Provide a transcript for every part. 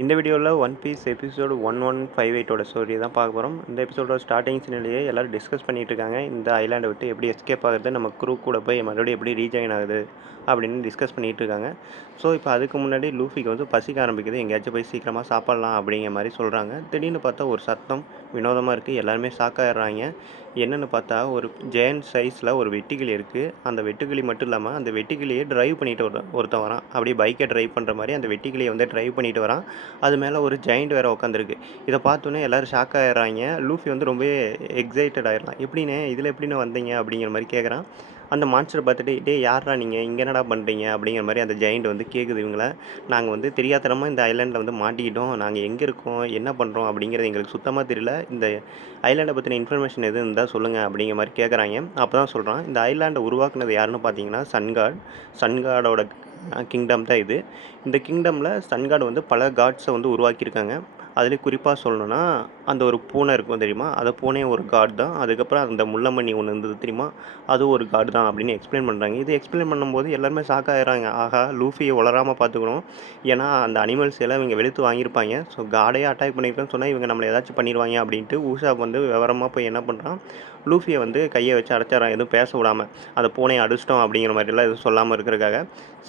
இந்த வீடியோவில் one piece episode 1158 story தான் பார்க்க போகிறோம். இந்த எபிசோடோட ஸ்டார்டிங் சீன்லேயே எல்லோரும் டிஸ்கஸ் பண்ணிகிட்டு இருக்காங்க. இந்த ஐலாண்டை விட்டு எப்படி எஸ்கேப் ஆகுது, நம்ம க்ரூ கூட போய் மறுபடியும் எப்படி ரீஜாயின் ஆகுது அப்படின்னு டிஸ்கஸ் பண்ணிகிட்டு இருக்காங்க. ஸோ இப்போ அதுக்கு முன்னாடி லூஃபிக்கு வந்து பசிக்க ஆரம்பிக்குது. எங்கேயாச்சும் போய் சீக்கிரமாக சாப்பிட்லாம் அப்படிங்கிற மாதிரி சொல்கிறாங்க. திடீர்னு பார்த்தா ஒரு சத்தம் வினோதமாக இருக்குது. எல்லாருமே ஷாக் ஆகிடுறாங்க. என்னென்னு பார்த்தா ஒரு ஜெயண்ட் சைஸில் ஒரு வெட்டுக்கிளி இருக்குது. அந்த வெட்டுக்கிளி மட்டும் இல்லாமல் அந்த வெட்டுக்கிளியை டிரைவ் பண்ணிட்டு ஒருத்தன் வரான். அப்படியே பைக்கை டிரைவ் பண்ணுற மாதிரி அந்த வெட்டுக்கிளியை வந்து டிரைவ் பண்ணிட்டு வரான். அது மேலே ஒரு ஜெயண்ட் வேறு உட்காந்துருக்கு. இதை பார்த்தோன்னே எல்லோரும் ஷாக் ஆகிடுறாங்க. லூஃபி வந்து ரொம்பவே எக்ஸைட்டட் ஆகிடலாம். எப்படிண்ணே இதில் எப்படின்னு வந்தீங்க அப்படிங்கிற மாதிரி கேட்குறான். அந்த மான்ஸ்டரை பார்த்துட்டு, டேய் யார்ரா நீங்கள் இங்கே என்னடா பண்ணுறீங்க அப்படிங்கிற மாதிரி அந்த ஜெயண்ட் வந்து கேட்குது இவங்கள. நாங்கள் வந்து தெரியாத்தனமாக இந்த ஐலாண்டில் வந்து மாட்டிக்கிட்டோம். நாங்கள் எங்கே இருக்கோம், என்ன பண்ணுறோம் அப்படிங்கிறது எங்களுக்கு சுத்தமாக தெரியல. இந்த ஐலாண்டை பற்றின இன்ஃபர்மேஷன் எதுவும் இருந்தால் சொல்லுங்கள் அப்படிங்கிற மாதிரி கேட்குறாங்க. அப்போ தான் சொல்கிறான், இந்த ஐலாண்டை உருவாக்குனது யாருன்னு பார்த்தீங்கன்னா சன்காடோட கிங்டம் தான் இது. இந்த கிங்டமில் சன்காட் வந்து பல காட்ஸை வந்து உருவாக்கியிருக்காங்க. அதுலேயும் குறிப்பாக சொல்லணுன்னா, அந்த ஒரு பூனை இருக்கும் தெரியுமா? அந்த பூனையும் ஒரு காட் தான். அதுக்கப்புறம் அந்த முள்ளமணி ஒன்று இருந்தது தெரியுமா? அதுவும் ஒரு காட் தான் அப்படின்னு எக்ஸ்பிளைன் பண்ணுறாங்க. இது எக்ஸ்பிளைன் பண்ணும்போது எல்லாருமே ஷாக் ஆகிடுறாங்க. ஆஹா, லூஃபியை உளராமல் பார்த்துக்கணும். ஏன்னா அந்த அனிமல்ஸ் எல்லாம் இவங்க வெளுத்து வாங்கியிருப்பாங்க. ஸோ காடையே அட்டாக் பண்ணியிருக்கேன்னு சொன்னால் இவங்க நம்மளை ஏதாச்சும் பண்ணிடுவாங்க அப்படின்ட்டு உஷாப் வந்து விவரமாக போய் என்ன பண்ணுறான், லூஃபியை வந்து கையை வச்சு அடைச்சிட்றான். எதுவும் பேச விடாமல். அந்த பூனையை அடிச்சிட்டோம் அப்படிங்கிற மாதிரிலாம் எதுவும் சொல்லாமல் இருக்கிறதுக்காக.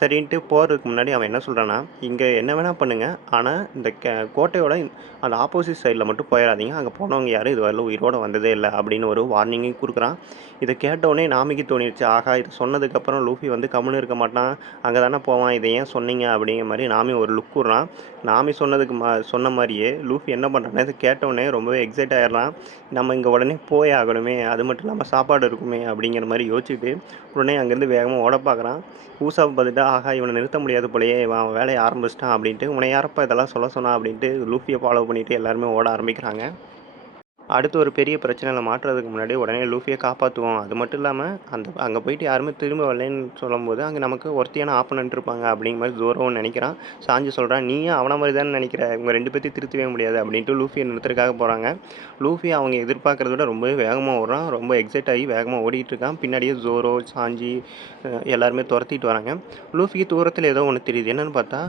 சரின்ட்டு போகிறதுக்கு முன்னாடி அவன் என்ன சொல்கிறான்னா, இங்கே என்ன வேணால் பண்ணுங்கள், ஆனால் இந்த கோட்டையோட அந்த ஆப்போசிட் சைடில் மட்டும் போயிடாதீங்க. அங்கே போனவங்க யாரும் இதுவரையிலும் உயிரோடு வந்ததே இல்லை அப்படின்னு ஒரு வார்னிங்கையும் கொடுக்குறான். இதை கேட்டவுடனே நாமிக்கு தோணிடுச்சு, ஆகா இது சொன்னதுக்கப்புறம் லூஃபி வந்து கம்முன்னு இருக்க மாட்டான், அங்கே தானே போவான், இதை ஏன் சொன்னீங்க அப்படிங்கிற மாதிரி நாமி ஒரு லுக் விட்றான். நாமி சொன்னதுக்கு சொன்ன மாதிரியே லூஃபி என்ன பண்ணுறான்னா, இதை கேட்டவுடனே ரொம்பவே எக்ஸைட் ஆகிடலாம். நம்ம இங்கே உடனே போய் ஆகணுமே, அது மட்டும் இல்லாமல் சாப்பாடு இருக்குமே அப்படிங்கிற மாதிரி யோசிச்சுட்டு உடனே அங்கேருந்து வேகமாக ஓட பார்க்குறான். ஊசாவை பார்த்துட்டு, ஆஹா இவனை நிறுத்த முடியாது போலயே, அவன் வேலையை ஆரம்பிச்சிட்டான் அப்படின்ட்டு, உன்னை யாரப்பா இதெல்லாம் சொல்ல சொன்னா அப்படின்ட்டு லூஃபியை ஃபாலோ பண்ணிவிட்டு எல்லாருமே ஓட ஆரம்பிக்கிறாங்க. அடுத்து ஒரு பெரிய பிரச்சனையில மாட்டுறதுக்கு முன்னாடி உடனே லூஃபியை காப்பாற்றுவோம். அது மட்டும் இல்லாமல் அங்கே போயிட்டு யாருமே திரும்ப வரலைன்னு சொல்லும்போது அங்கே நமக்கு ஒருத்தியான ஆப்பனன்ட் இருப்பாங்க அப்படிங்கிற மாதிரி ஜோரோன்னு நினைக்கிறான். சாஞ்சு சொல்கிறான், நீயும் அவனை மாதிரி தானே நினைக்கிற, இவங்க 2 பேர்த்தையும் திருத்தவே முடியாது அப்படின்ட்டு லூஃபியை நிறுத்துறதுக்காக போகிறாங்க. லூஃபி அவங்க எதிர்பார்க்கறத விட ரொம்பவே வேகமாக ஓடுறான். ரொம்ப எக்ஸைட் ஆகி வேகமாக ஓடிட்டு இருக்கான். பின்னாடியே ஜோரோ, சாஞ்சி எல்லாருமே துரத்திட்டு வராங்க. லூஃபிக்கு தூரத்தில் ஏதோ ஒன்று தெரியுது. என்னென்னு பார்த்தா,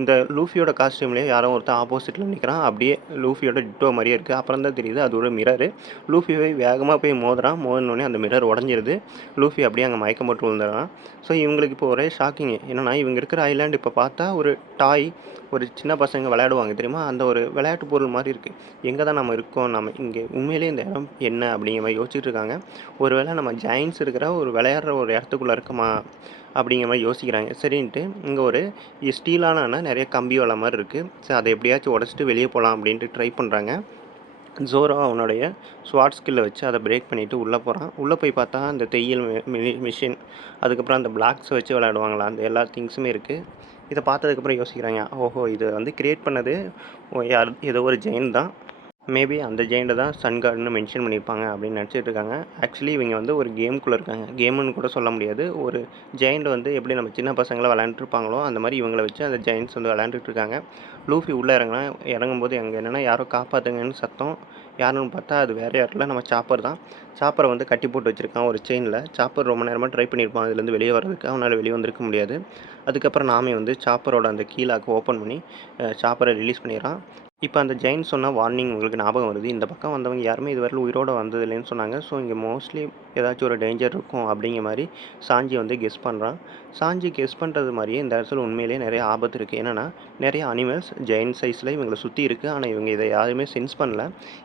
இந்த லூஃபியோட காஸ்டியூம்லேயே யாரோ ஒருத்தன் ஆப்போசிட்டில் நிற்கிறான். அப்படியே லூஃபியோட டிட்டோ மாதிரியே இருக்குது. அப்புறம் தான் தெரியுது அது ஒரு மிரரு. லூஃபியை வேகமாக போய் மோதுறான். மோதினோடனே அந்த மிரர் உடஞ்சிருது. லூஃபி அப்படியே அங்கே மயக்கம் போட்டு விழுந்துடுறான். ஸோ இவங்களுக்கு இப்போ ஒரே ஷாக்கிங் என்னென்னா, இவங்க இருக்கிற ஐலாண்டு இப்போ பார்த்தா ஒரு டாய், ஒரு சின்ன பசங்க விளையாடுவாங்க தெரியுமா, அந்த ஒரு விளையாட்டு பொருள் மாதிரி இருக்குது. எங்கே தான் நம்ம இருக்கோம், நம்ம இங்கே உண்மையிலேயே இந்த இடம் என்ன அப்படிங்கிற மாதிரி யோசிச்சுட்டு இருக்காங்க. ஒரு வேளை நம்ம ஜாயின்ஸ் இருக்கிற ஒரு விளையாடுற ஒரு இடத்துக்குள்ளே இருக்கமா அப்படிங்கிற மாதிரி யோசிக்கிறாங்க. சரின்ட்டு இங்கே ஒரு ஸ்டீலான நிறைய கம்பி வலை மாதிரி இருக்குது. ஸோ அதை எப்படியாச்சும் உடச்சிட்டு வெளியே போகலாம் அப்படின்ட்டு ட்ரை பண்ணுறாங்க. ஜோரோ அவனுடைய ஸ்வாட் ஸ்கில்லை வச்சு அதை பிரேக் பண்ணிவிட்டு உள்ளே போகிறான். உள்ளே போய் பார்த்தா அந்த தையல் மிஷின், அதுக்கப்புறம் அந்த பிளாக்ஸை வச்சு விளையாடுவாங்களா அந்த எல்லா திங்ஸுமே இருக்குது. இதை பார்த்ததுக்கப்புறம் யோசிக்கிறாங்க, ஓஹோ இதை வந்து கிரியேட் பண்ணது யார், ஏதோ ஒரு ஜெயின் தான். மேபி அந்த ஜெயிண்ட்டை தான் சன் காட்னு மென்ஷன் பண்ணியிருப்பாங்க அப்படின்னு நினச்சிட்டு இருக்காங்க. ஆக்சுவலி இவங்க வந்து ஒரு கேமுக்குள்ளே இருக்காங்க. கேமுன்னு கூட சொல்ல முடியாது. ஒரு ஜெயிண்ட் வந்து எப்படி நம்ம சின்ன பசங்களாம் விளையாண்டுருப்பாங்களோ அந்த மாதிரி இவங்கள வச்சு அந்த ஜெயிண்ட்ஸ் வந்து விளையாண்டுட்டு இருக்காங்க. லூஃபி உள்ளே இறங்கும்போது அங்கே என்னென்னா யாரோ காப்பாற்றுங்கன்னு சத்தம். யாருன்னு பார்த்தா அது வேறு யாரும் இல்லை, நம்ம சாப்பர் தான். சாப்பரை வந்து கட்டி போட்டு வச்சுருக்கான் ஒரு செயினில். சாப்பர் ரொம்ப நேரமாக ட்ரை பண்ணியிருப்பான் அதுலேருந்து வெளியே வர்றதுக்கு, அவனால் வெளியே வந்திருக்க முடியாது. அதுக்கப்புறம் நாமி வந்து சாப்பரோட அந்த கீழாக்கு ஓப்பன் பண்ணி சாப்பரை ரிலீஸ் பண்ணிடுறான். இப்போ அந்த ஜெயின் சொன்ன வார்னிங் உங்களுக்கு ஞாபகம் வருது. இந்த பக்கம் வந்தவங்க யாருமே இதுவரையிலும் உயிரோடு வந்ததில்லைன்னு சொன்னாங்க. ஸோ இங்கே மோஸ்ட்லி ஏதாச்சும் ஒரு டேஞ்சர் இருக்கும் அப்படிங்கிற மாதிரி சாஞ்சி வந்து கெஸ் பண்ணுறான். சாஞ்சி கெஸ் பண்ணுறது மாதிரியே இந்த இடத்துல உண்மையிலேயே நிறைய ஆபத்து இருக்குது. என்னென்னா நிறைய அனிமல்ஸ் ஜெயின் சைஸில் இவங்களை சுற்றி இருக்குது. ஆனால் இவங்க இதை யாருமே சென்ஸ் பண்ணல.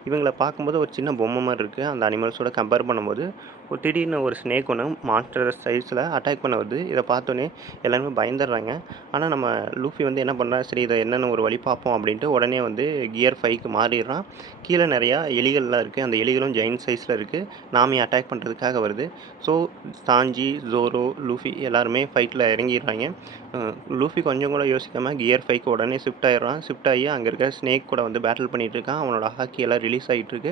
இவங்களை பார்க்கும்போது ஒரு சின்ன பொம்மை மாதிரி இருக்குது. அந்த அனிமல்ஸோட கம்பேர் பண்ணும்போது ஒரு திடீர்னு ஒரு ஸ்னேக் ஒன்று மான்ஸ்டர் சைஸில் அட்டாக் பண்ண வருது. இதை பார்த்தோன்னே எல்லாருமே பயந்துடுறாங்க. ஆனால் நம்ம லூஃபி வந்து என்ன பண்ணுறா, சரி இதை என்னென்னு ஒரு வழி பார்ப்போம் அப்படின்ட்டு உடனே வந்து கியர் 5க்கு மாறிடுறான். கீழே நிறையா எலிகள்லாம் இருக்குது. அந்த எலிகளும் ஜெயின் சைஸில் இருக்குது. நாமி அட்டாக் பண்ணுறதுக்காக வருது. ஸோ சாஞ்சி, ஜோரோ, லூஃபி எல்லாருமே ஃபைட்டில் இறங்கிடுறாங்க. லூஃபி கொஞ்சம் கூட யோசிக்காமல் கியர் 5க்கு உடனே ஷிஃப்ட் ஆகிடுறான். ஷிஃப்ட் ஆகி அங்கே இருக்கிற ஸ்னேக் கூட வந்து பேட்டில் பண்ணிகிட்டு இருக்கான். அவனோட ஹாக்கி எல்லாம் ரிலீஸ் ஆகிட்டு இருக்கு.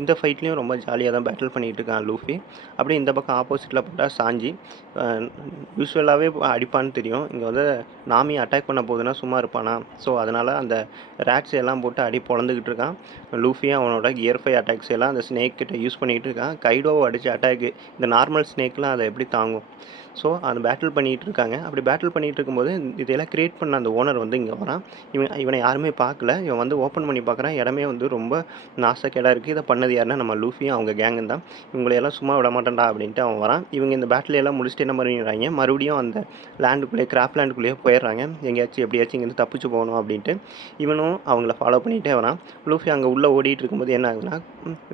இந்த ஃபைட்லேயும் ரொம்ப ஜாலியாக தான் பேட்டில் பண்ணிகிட்டு இருக்கான் லூஃபி. அப்படியே இந்த பக்கம் ஆப்போசிட்டில் பார்த்தா சாஞ்சி யூஸ்வலாகவே அடிப்பான்னு தெரியும். இங்கே வந்து நாமி அட்டாக் பண்ண போகுதுன்னா சும்மா இருப்பானா. ஸோ அதனால் அந்த ரேட்ஸ் எல்லாம் போட்டு அடி பொழந்துக்கிட்டு இருக்கான். லூஃபியும் அவனோட கியர் 5 அட்டாக்ஸ் எல்லாம் அந்த ஸ்னேக் கிட்ட யூஸ் பண்ணிகிட்டு இருக்கான். கைடோவை அடித்த அட்டாக்கு இந்த நார்மல் ஸ்னேக்லாம் அதை எப்படி தாங்கும். ஸோ அந்த பேட்டில் பண்ணிகிட்டு இருக்காங்க. அப்படி பேட்டில் பண்ணிகிட்டு இருக்கும்போது இதெல்லாம் கிரியேட் பண்ண அந்த ஓனர் வந்து இங்கே வரான். இவனை யாருமே பார்க்கல. இவன் வந்து ஓப்பன் பண்ணி பார்க்குறான். இடமே வந்து ரொம்ப நாசக்கேடாக இருக்குது. இதை பண்ணது யாருன்னா நம்ம லூஃபியும் அவங்க கேங்கும் தான். இவங்களையெல்லாம் சும்மா விட மாட்டேன்டா அப்படின்ட்டு அவன் வரான். இவங்க இந்த பேட்டிலையெல்லாம் முடிச்சுட்டு என்ன பண்ணிடுறாங்க, மறுபடியும் அந்த லேண்டுக்குள்ளேயே கிராஃப்ட் லேண்டுக்குள்ளேயே போயிடுறாங்க. எங்கேயாச்சும் எப்படியாச்சும் இங்கேருந்து தப்பிச்சு போகணும் அப்படின்ட்டு. இவனும் அவங்கள ஃபாலோ பண்ணிகிட்டே வரான். லூஃபி அங்கே உள்ளே ஓடிட்டு இருக்கும்போது என்ன ஆகுதுன்னா,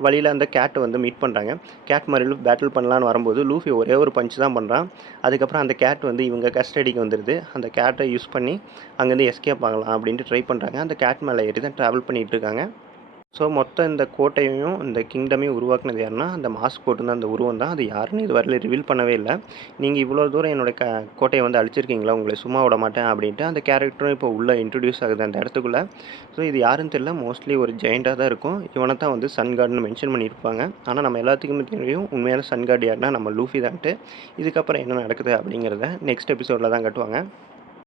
வழியில் அந்த கேட்டை வந்து மீட் பண்ணுறாங்க. கேட் மறுபடியும் பேட்டில் பண்ணலான்னு வரும்போது லூஃபி ஒரே ஒரு பஞ்ச் தான் பண்ணுறான். அதுக்கப்புறம் அந்த கேட் வந்து இவங்க கஸ்டடிக்கு வந்துடுது. அந்த கேட்டை யூஸ் பண்ணி அங்கேருந்து எஸ்கேப் ஆகலாம் அப்படின்ட்டு ட்ரை பண்ணுறாங்க. அந்த கேட் மேலே ஏறி தான் ட்ராவல் பண்ணிகிட்டு இருக்காங்க. ஸோ மொத்த இந்த கோட்டையையும் இந்த கிங்டமையும் உருவாக்குனது யாருன்னா, அந்த மாஸ்க் போட்டிருந்த அந்த உருவம் தான். அது யாருன்னு இதுவரையில ரிவீல் பண்ணவே இல்லை. நீங்கள் இவ்வளோ தூரம் என்னோட கோட்டையை வந்து அழிச்சிருக்கீங்களா, உங்களை சும்மா விட மாட்டேன் அப்படின்ட்டு அந்த கேரக்டரும் இப்போ உள்ளே இன்ட்ரடியூஸ் ஆகுது அந்த இடத்துக்குள்ளே. ஸோ இது யாருன்னு தெரியல. மோஸ்ட்லி ஒரு ஜெயண்டாக தான் இருக்கும். இவனை தான் வந்து சன் கார்டுன்னு மென்ஷன் பண்ணியிருப்பாங்க. ஆனால் நம்ம எல்லாத்துக்குமே தெரியும் உண்மையான சன் கார்டு யாருன்னா நம்ம லூஃபி தான்ட்டு. இதுக்கப்புறம் என்ன நடக்குது அப்படிங்கிறத நெக்ஸ்ட் எபிசோடில் தான் காட்டுவாங்க.